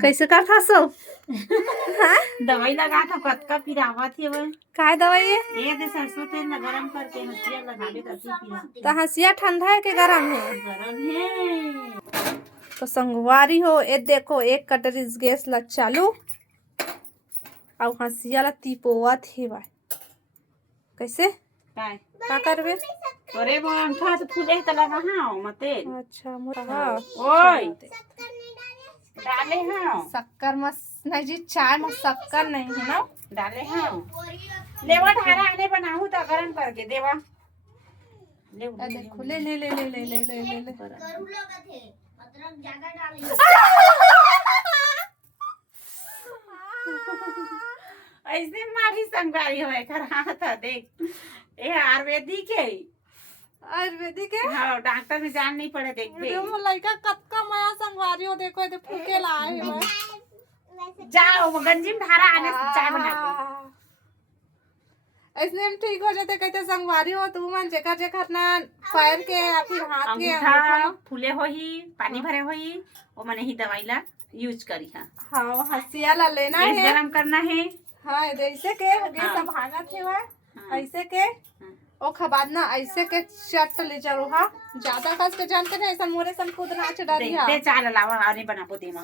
कैसे कर था सो दवाई लगा था कतका पिरावा थी वो काय दवाई है ये दे सरसों तेल न गरम करके हसिया लगा ले तभी पिरा तो हंसिया ठंडा है कि गरम है गरम है। तो संगवारी हो ये देखो एक कटोरी गैस ला चालू और हंसिया ला तिपोवा थी भाई कैसे काय का करबे अरे वो अंठा तो फूले त लगा हां मते अच्छा मोरा ओए डाले हां शक्कर मस नहीं जी चाय में शक्कर नहीं है ना डाले हां लेवा ढारा आने बनाऊं तो गरम करके देवा ले देखो ले ले ले ले ले ले ले ले ले करू लगा थे अदरक ज्यादा डाली ऐसे मारी संगवारी होए करा था देख ये आयुर्वेदिक है आयुर्वेदिक है हाँ डॉक्टर में जान नहीं पड़े देख दे वो लड़का कब माया संगवारी हो देखो ये फूके लाए है जाओ वो गंजी में ढारा आने से चाय बना के ऐसे हम ठीक हो जाते कहते संगवारी हो तू मन जेकर जेकर ना पैर के या फिर हाथ के अंगूठा फूले होही पानी भरे होही वो मने ही दवाई ला यूज करी हां हाँ हंसिया ला लेना है गरम करना है हाँ ऐसे के गैस भागा थे वह ऐसे के ओ खबाद ना ऐसे के चट ले जरो हा ज्यादा कस के जानते नहीं ऐसा मोरे सन खुद नाच डाली हा दे चाल लावा आने बनाबो देमा